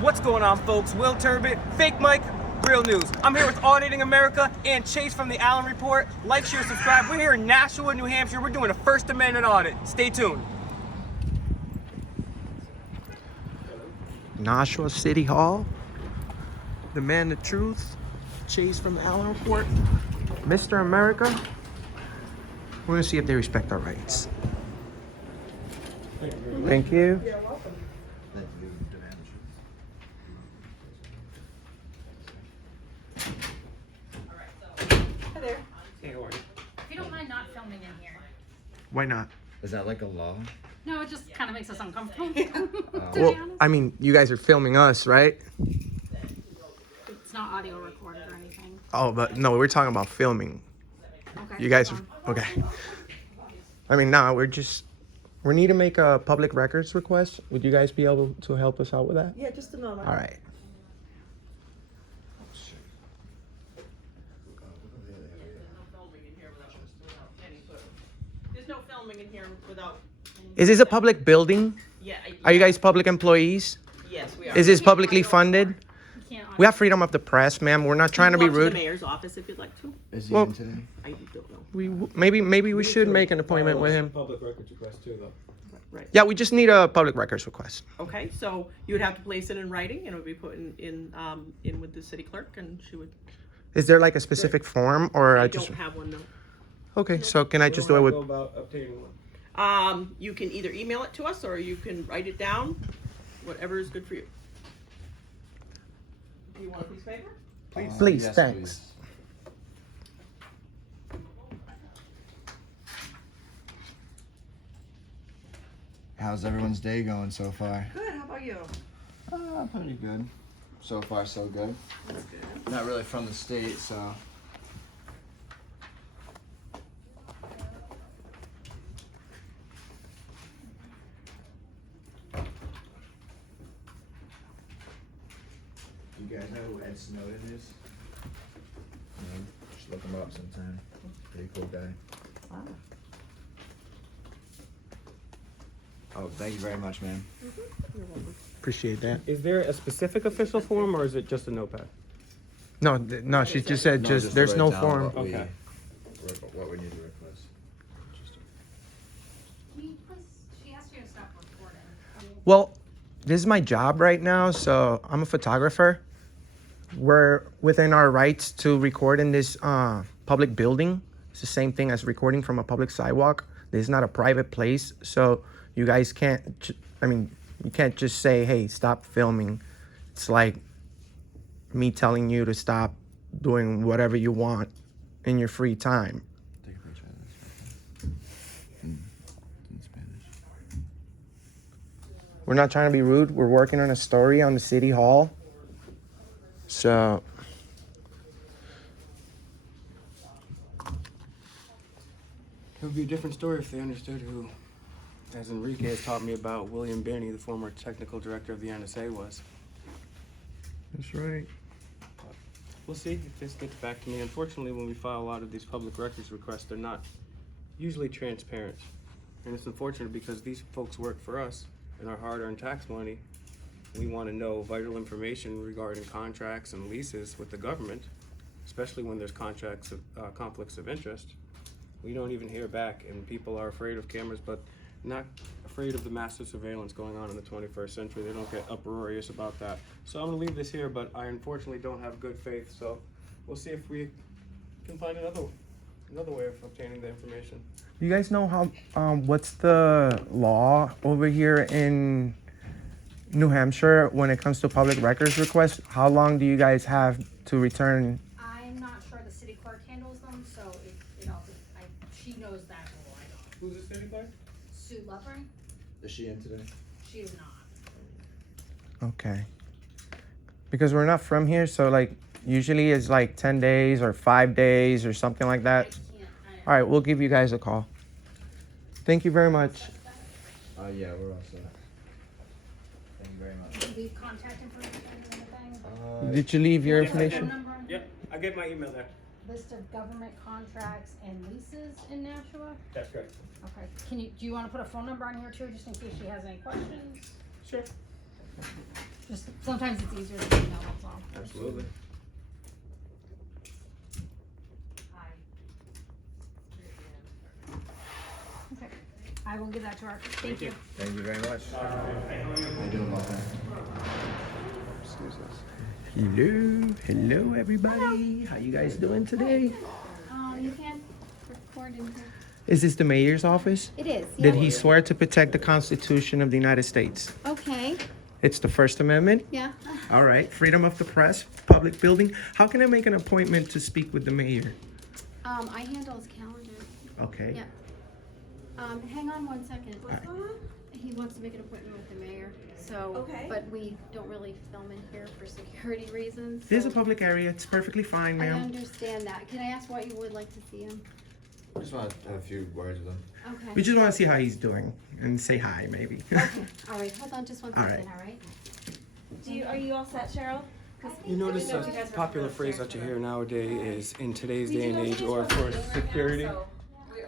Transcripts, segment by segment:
What's going on, folks? Will Turbot, Fake Mike, Real News. I'm here with Auditing America and Chase from the Allen Report. Like, share, subscribe. We're here in Nashua, New Hampshire. We're doing a First Amendment audit. Stay tuned. Nashua City Hall. The man, the truth. Chase from the Allen Report. Mr. America. We're gonna see if they respect our rights. Thank you. You're welcome. Hi there. Hey, how are you? If you don't mind not filming in here. Why not? Is that like a law? No, it just kind of makes us uncomfortable. To be Well, honest. I mean, you guys are filming us, right? It's not audio recorded or anything. Oh, but no, we're talking about filming. Okay. You guys are okay. I mean, nah, we need to make a public records request. Would you guys be able to help us out with that? Yeah, just a moment. All right. There's no filming in here without. Is this a public building? Yeah. Are you guys public employees? Yes, we are. Is this publicly funded? You can't We have freedom of the press, ma'am. We're not trying to be Walk the rude. mayor's office if you'd like to. Is he Well- in today? I don't know. Maybe we should make an appointment with him. Public records request too, though. Right. Yeah, we just need a public records request. Okay, so you would have to place it in writing, and it would be put in with the city clerk, and she would. Is there like a specific form, or I I just? don't have one though. Okay, so can I just do it with? about obtaining one? You can either email it to us or you can write it down, whatever is good for you. Do you want a piece of paper? Please, Yes, thanks. please. How's everyone's day going so far? Good. How about you? Pretty good. So far, so good. Not really from the state, so. You guys know who Ed Snowden is? No, just look him up sometime. Pretty cool guy. Ah. Oh, thank you very much, man. You're welcome. Appreciate that. Is there a specific official form, or is it just a notepad? No, no, she just said No, just to there's write no down form. What Okay. what we need to request. Can you please, she asked you to stop recording. Well, this is my job right now, so I'm a photographer. We're within our rights to record in this public building. It's the same thing as recording from a public sidewalk. This is not a private place, so you guys can't. You can't just say, "Hey, stop filming." It's like me telling you to stop doing whatever you want in your free time. Take a picture of this. In Spanish. We're not trying to be rude. We're working on a story on the city hall. So It would be a different story if they understood who, as Enrique has taught me about, William Binney, the former technical director of the NSA, was. that's right. We'll see if this gets back to me. Unfortunately, when we file a lot of these public records requests, they're not usually transparent. And it's unfortunate because these folks work for us and our hard-earned tax money. We want to know vital information regarding contracts and leases with the government, especially when there's conflicts of interest. We don't even hear back, and people are afraid of cameras, but not afraid of the massive surveillance going on in the 21st century. They don't get uproarious about that. So I'm gonna leave this here, but I unfortunately don't have good faith, so we'll see if we can find another way of obtaining the information. You guys know how what's the law over here in New Hampshire when it comes to public records requests? How long do you guys have to return? I'm not sure the city clerk handles them, so she knows that rule. I don't. Who's the city clerk? Sue Lovering? Is she in today? She is not. Okay. Because we're not from here, so like usually it's like 10 days or 5 days or something like I that. can't. All right, we'll give you guys a call. Thank you very much. Yeah, we're all set. Thank you very much. Leave contact information or anything? Did you leave your Yes, I did. information? Phone number? Yep, I get my email there. List of government contracts and leases in Nashua? That's correct. Okay. Do you want to put a phone number on here too, just in case she has any questions? Sure. Just sometimes it's easier to email, that's all. Absolutely. Okay, I will give that to her. Thank you. Thank you very much. How you doing about that? Excuse us. Hello everybody. How you guys doing today? You can record in here. Is this the mayor's office? It is. Did Yeah. he swear to protect the Constitution of the United States? Okay. It's the First Amendment? Yeah. All right. Freedom of the press, public building. How can I make an appointment to speak with the mayor? I handle his calendar. Okay. Yeah. Hang on one second. He wants to make an appointment with the mayor. So, Okay. but we don't really film in here for security reasons. There's a so public area. It's perfectly fine, I ma'am. understand that. Can I ask why you would like to see him? I just want to have a few words with him. Okay. We just want to see how he's doing and say hi, maybe. Okay. All right. Hold on just one All second. right. All right. Are you all set, Cheryl? You notice a popular phrase that you hear nowadays is in today's day and age or for security.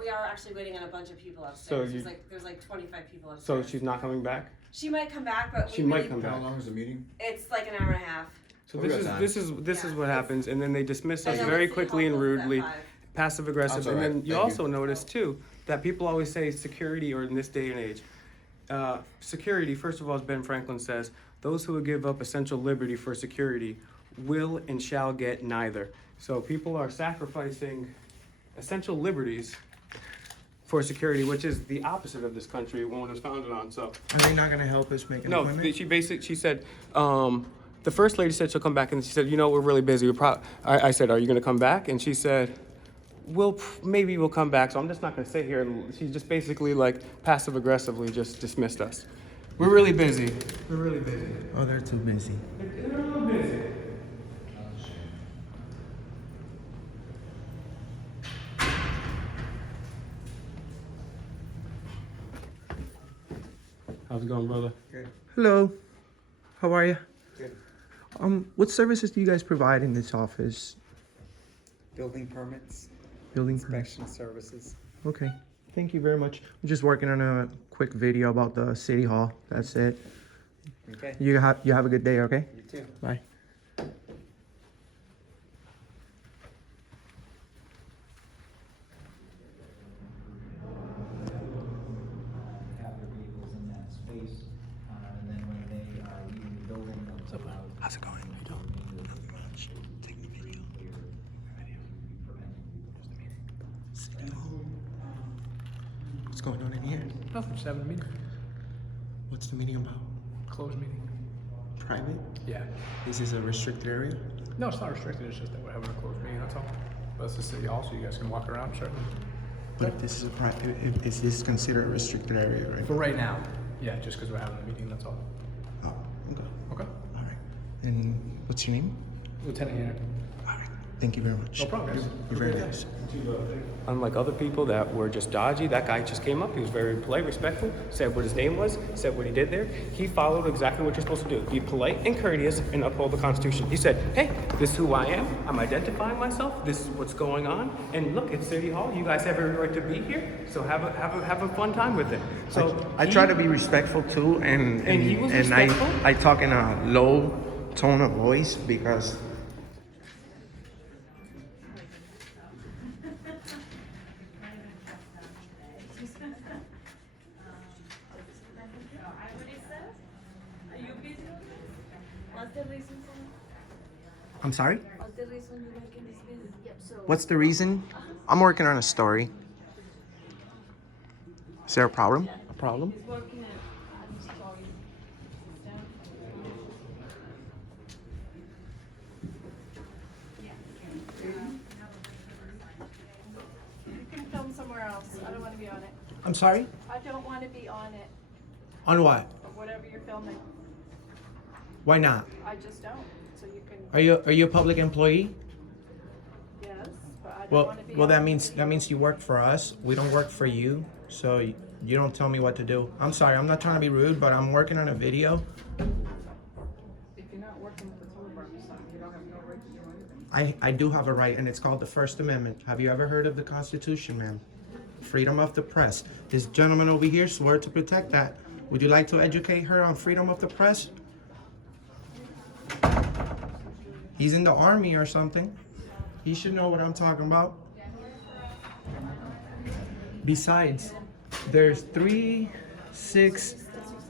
We are actually waiting on a bunch of people So upstairs. you- There's like 25 people So upstairs. she's not coming back? She might come back, but She we might really, come How back. long is the meeting? it's like an hour and a half. So Oh, we this got is time. this is what happens, and then they dismiss us And then very the city quickly and hall closes at rudely, 5. passive aggressive. That's And all right. then you Thank also notice too that people always say security, or in this day and age, security. First of all, as Ben Franklin says, those who would give up essential liberty for security will and shall get neither. So people are sacrificing essential liberties for security, which is the opposite of this country when it was founded on. So Are they not going to help us make an no, appointment? she said, the first lady said she'll come back, and she said, we're really busy. I said, are you gonna come back? And she said, maybe we'll come back. So I'm just not gonna sit here. And she just basically like passive aggressively just dismissed us. We're really busy. We're really busy. Oh, they're too busy. They're a little busy. How's it going, brother? Hello. How are you? Good. What services do you guys provide in this office? Building permits, Building permits. inspection services. Okay. Thank you very much. I'm just working on a quick video about the city hall. That's it. Okay, You have a good day, okay? you too. Bye. Have their vehicles in that space, and then when they are leaving the building, they'll allow. How's it going? Nothing much. Taking the video. City hall. What's going on in here? Nothing, just having a meeting. What's the meeting about? Closed meeting. Private? Yeah. Is this a restricted area? No, it's not restricted, it's just that we're having a closed meeting, that's all. But it's the city hall, so you guys can walk around, certainly. But if this is a private, is this considered a restricted area, right? For right now, yeah, just because we're having a meeting, that's all. Oh, okay. Okay. All right. And what's your name? Lieutenant Aaron. All right. Thank you very much. No problem, guys. You're very nice. Unlike other people that were just dodgy, that guy just came up. He was very polite, respectful, said what his name was, said what he did there. He followed exactly what you're supposed to do. Be polite and courteous and uphold the Constitution. He said, hey, this is who I am. I'm identifying myself. This is what's going on. And look, it's City Hall. You guys have every right to be here. So have a fun time with it. So I try to be respectful too, and he was respectful? I talk in a low tone of voice because I'm sorry? What's the reason? I'm working on a story. Is there a problem? a problem. You can film somewhere else. I don't want to be on it. I'm sorry? I don't want to be on it, On what? or whatever you're filming. Why not? I just don't. So you can, Are you a public employee? yes, but I don't Well, want to be well, on that it. means you work for us. We don't work for you, so you don't tell me what to do. I'm sorry. I'm not trying to be rude, but I'm working on a video. If you're not working with the toll bar, you don't have no right to do anything. I do have a right, and it's called the First Amendment. Have you ever heard of the Constitution, ma'am? Freedom of the press. This gentleman over here swore to protect that. Would you like to educate her on freedom of the press? He's in the army or something. He should know what I'm talking about. Besides, there's 3, 6,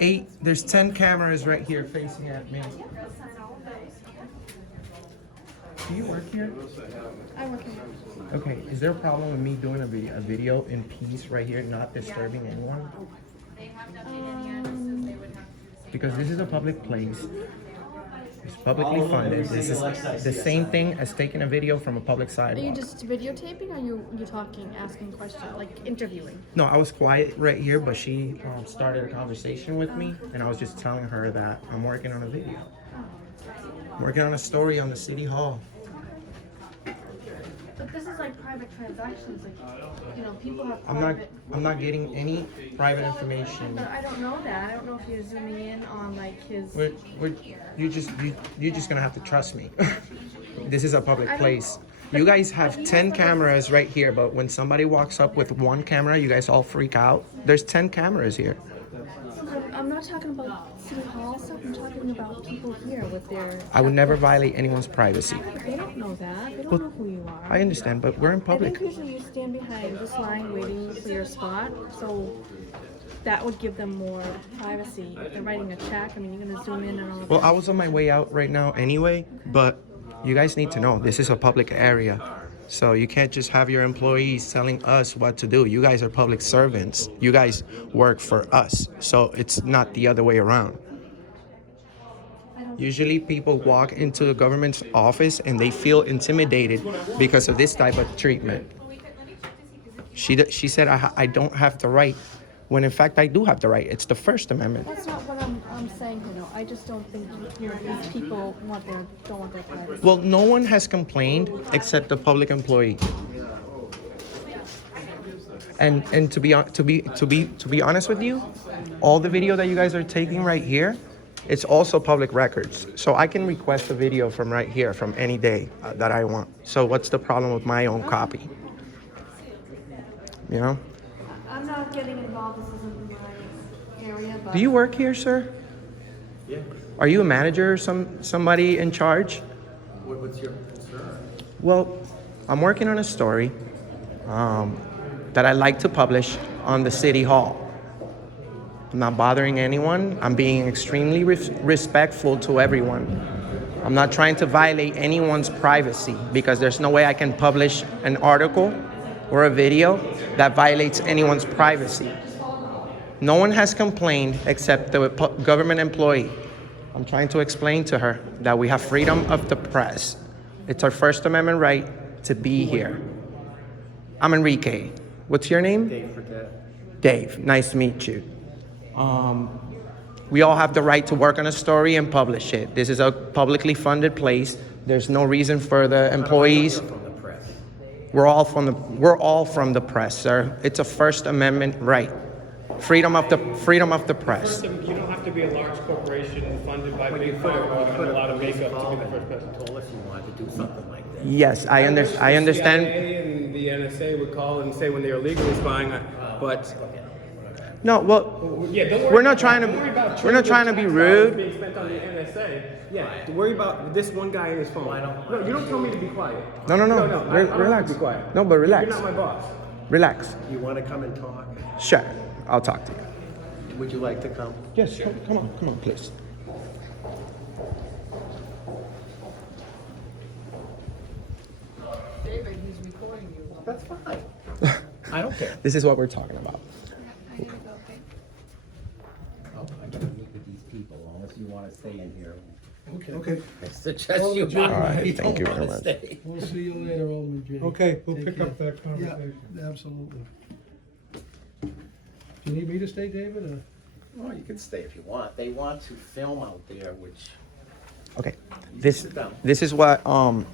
8, there's 10 cameras right here facing at me. Do you work here? I work here. Okay, is there a problem with me doing a video in peace right here, not disturbing anyone? Because this is a public place. It's publicly funded. This is the same thing as taking a video from a public Are you sidewalk. just videotaping or you talking, asking questions, like interviewing? No, I was quiet right here, but she started a conversation with me, and I was just telling her that I'm working on a video. I'm working on a story on the city hall. But this is like private transactions, like, people have private. I'm not getting any private information. But I don't know that. I don't know if you're zooming in on like his. You're just gonna have to trust me. This is a public place. You guys have 10 cameras right here, but when somebody walks up with one camera, you guys all freak out. There's 10 cameras here. I'm not talking about city hall stuff. I'm talking about people here with their. I would never violate anyone's privacy. They don't know that. They don't Well, know who you are. I understand, but we're in I public. think usually you stand behind this line waiting for your spot, so that would give them more privacy. If they're writing a check, I mean, you're gonna zoom in and all of Well, that. I was on my way out right now anyway, but you guys need to know this is a public area. So you can't just have your employees telling us what to do. You guys are public servants. You guys work for us. So it's not the other way around. Usually people walk into the government's office and they feel intimidated because of this type of treatment. She said I don't have the right, when in fact I do have the right. It's the First Amendment. That's not what I'm saying, I just don't think these people don't want their privacy. Well, no one has complained except the public employee. And to be honest with you, all the video that you guys are taking right here, it's also public records. So I can request a video from right here from any day that I want. So what's the problem with my own copy? You know? I'm not getting involved, this isn't my area, but. Do you work here, sir? Yeah. Are you a manager or somebody in charge? What's your concern? Well, I'm working on a story that I'd like to publish on the city hall. I'm not bothering anyone. I'm being extremely respectful to everyone. I'm not trying to violate anyone's privacy because there's no way I can publish an article or a video that violates anyone's privacy. No one has complained except the government employee. I'm trying to explain to her that we have freedom of the press. It's our First Amendment right to be here. I'm Enrique. What's your name? Dave. Nice to meet you. We all have the right to work on a story and publish it. This is a publicly funded place. There's no reason for the employees. We're all from the press, sir. It's a First Amendment right. Freedom of the press. You don't have to be a large corporation funded by big pharma and a lot of makeup to be the first person. Told us you wanted to do something like that. Yes, I understand. The CIA and the NSA would call and say when they were legally spying, but No, well, yeah, don't worry. we're not trying don't worry about to. We're not trying to be trillions of dollars rude. being spent on the NSA. Yeah, worry about this one guy in his phone. No, you don't tell me to be quiet. No. I don't have Relax. to be quiet. No, but relax. You're not my boss. Relax. You want to come and talk? Sure, I'll talk to you. Would you like to come? Yes, come on, please. David, he's recording you. That's fine. I don't care. This is what we're talking about. Oh, I gotta meet with these people, unless you wanna stay in here. Okay. I suggest you. All right, thank you very wanna much. stay. We'll see you later, Alderman Jay. Okay, we'll Take pick care. up that conversation. Yeah, absolutely. Do you need me to stay, David, or? Well, you can stay if you want. They want to film out there, which, Okay, sit down. this is what And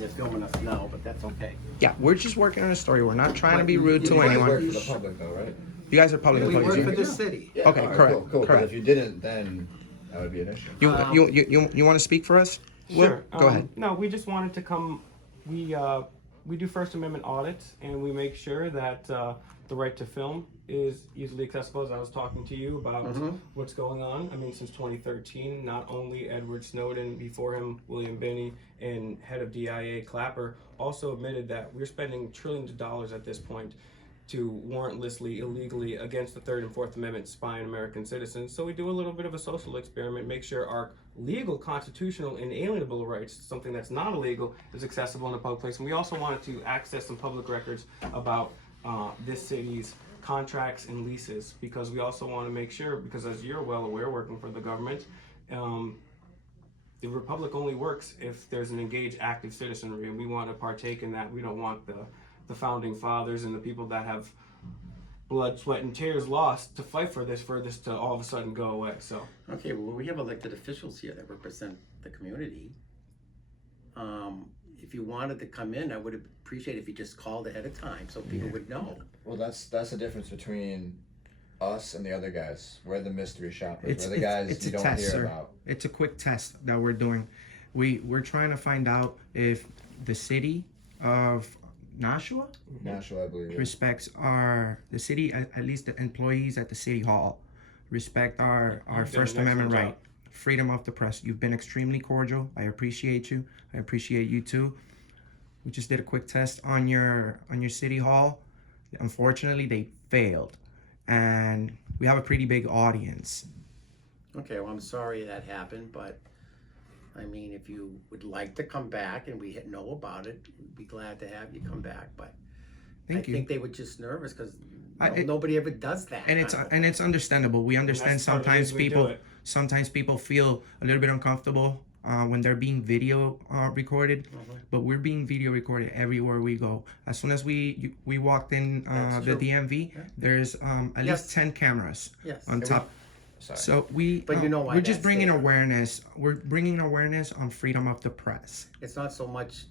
they're filming us now, but that's okay. yeah, we're just working on a story. We're not trying to be rude to You anyone. work for the public though, right? You guys are public We work employees. for You- the city. Yeah, Okay, all right, correct, cool, 'cause correct. if you didn't, then that would be an issue. You want to speak for us? Sure. Go ahead. No, we just wanted to come. We do First Amendment audits, and we make sure that the right to film is easily accessible, as I was talking to you about what's going on. I mean, since 2013, not only Edward Snowden, before him, William Binney, and head of DIA Clapper also admitted that we're spending trillions of dollars at this point to warrantlessly, illegally, against the Third and Fourth Amendment, spy on American citizens. So we do a little bit of a social experiment, make sure our legal, constitutional, inalienable rights, something that's not illegal, is accessible in a public place. And we also wanted to access some public records about this city's contracts and leases, because we also want to make sure, because as you're well aware, working for the government, the Republic only works if there's an engaged, active citizenry, and we want to partake in that. We don't want the founding fathers and the people that have blood, sweat, and tears lost to fight for this to all of a sudden go away. So Okay, well, we have elected officials here that represent the community. If you wanted to come in, I would appreciate if you just called ahead of time so people would know. Well, that's the difference between us and the other guys. We're the mystery shoppers. We're the guys it's you a don't test, hear sir. about. It's a quick test that we're doing. We're trying to find out if the city of Nashua Nashua, I believe. Yeah. respects the city, at least the employees at the city hall, respect our First Amendment right, freedom of the press. You've been extremely cordial. I appreciate you. I appreciate you too. We just did a quick test on your city hall. Unfortunately, they failed, and we have a pretty big audience. Okay, well, I'm sorry that happened, but I mean, if you would like to come back and we know about it, we'd be glad to have you come back. But I think they were just nervous because nobody ever does that. And it's understandable. We understand sometimes people feel a little bit uncomfortable when they're being video recorded, but we're being video recorded everywhere we go. As soon as we walked in the DMV, there's at least 10 cameras on top. So But you know why we're just that's bringing there. awareness. We're bringing awareness on freedom of the press. It's not so much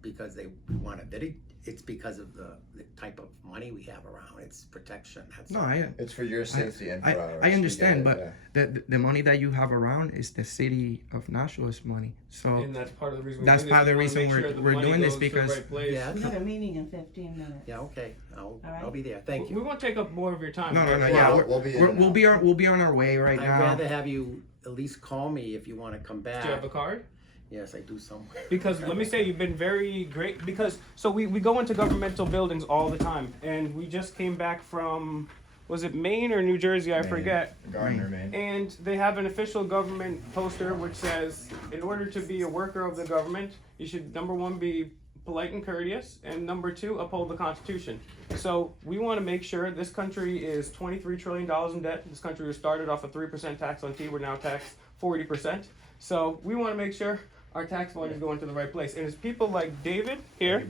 because they want it. It's because of the type of money we have around. It's protection. That's all. It's for your safety and for ours. I understand, We get but the money that you have around is the city of Nashua's money. So and that's part of the reason. That's part of the reason we're doing this, because We have a meeting in 15 minutes. Yeah, okay. I'll be there. Thank you. We won't take up more of your time. No. Well, Yeah, we'll be on our way right I'd now. rather have you at least call me if you want to come back. Do you have a card? Yes, I do somewhere. Because let me say, you've been very great. Because so we go into governmental buildings all the time, and we just came back from, was it Maine or New Jersey? I forget. Gardner, Maine. And they have an official government poster which says, in order to be a worker of the government, you should, number one, be polite and courteous, and number two, uphold the Constitution. So we want to make sure this country is $23 trillion in debt. This country was started off a 3% tax on tea. We're now taxed 40%. So we want to make sure our tax money is going to the right place. And it's people like David here,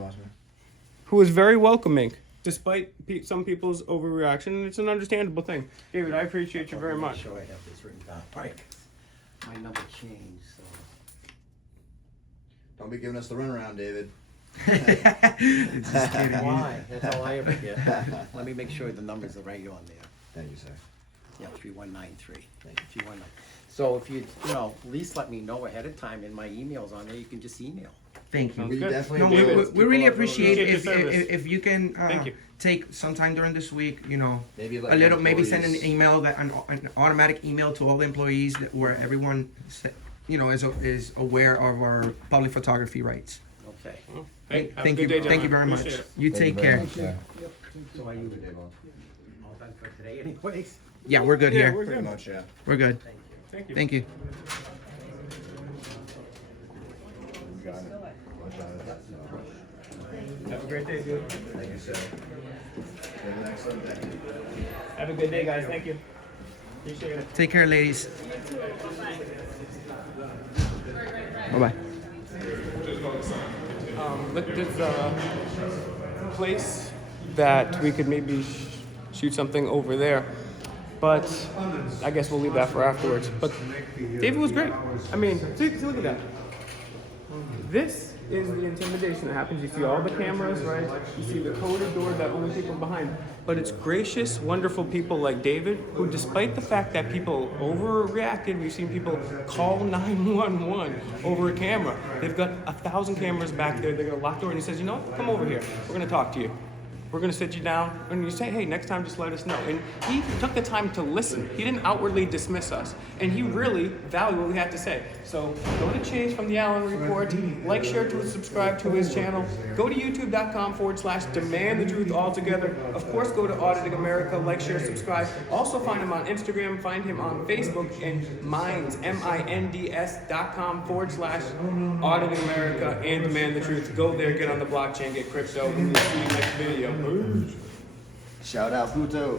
who is very welcoming, despite some people's overreaction, and it's an understandable thing. David, I appreciate you very much. I'm sure I have this written down. Right. My number changed, so. Don't be giving us the runaround, David. Just kidding. Why? That's all I ever get. Let me make sure the numbers are right on there. Thank you, sir. Yeah, 3193. Thank you. 3193. So if you at least let me know ahead of time in my emails on there, you can just email. Thank you. We definitely No, we really appreciate Appreciate the service. if you can Thank you. take some time during this week, Maybe send an email, an automatic email to all the employees where everyone is aware of our public photography rights. Okay. Hey, have Thank a you. good day, Thank you gentlemen. very much. Appreciate it. You take care. So are you all done for today anyways? Yeah, we're good here. We're Pretty good. much, yeah. We're good. Thank you. Thank you. We got it. Watch out. Have a great day, dude. Thank you, sir. Have an excellent day. Have a good day, guys. Thank you. Appreciate it. Take care, ladies. Bye-bye. Look, there's a place that we could maybe shoot something over there, but I guess we'll leave that for afterwards. But David was great. I mean, see, look at that. This is the intimidation that happens. You see all the cameras, right? You see the coded door that only people behind. But it's gracious, wonderful people like David, who despite the fact that people overreacted, we've seen people call 911 over a camera. They've got 1,000 cameras back there. They're going to lock the door, and he says, you know what? Come over here. We're going to talk to you. We're gonna sit you down and you say, hey, next time just let us know. And he took the time to listen. He didn't outwardly dismiss us. And he really valued what we had to say. So go to Chase from the Allen Report, like, share, to subscribe to his channel. Go to youtube.com/demand the truth altogether. Of course, go to Auditing America, like, share, subscribe. Also find him on Instagram, find him on Facebook, and Minds, minds.com/Auditing America and Demand the Truth. Go there, get on the blockchain, get crypto, and we'll see you next video. Shout out Pluto.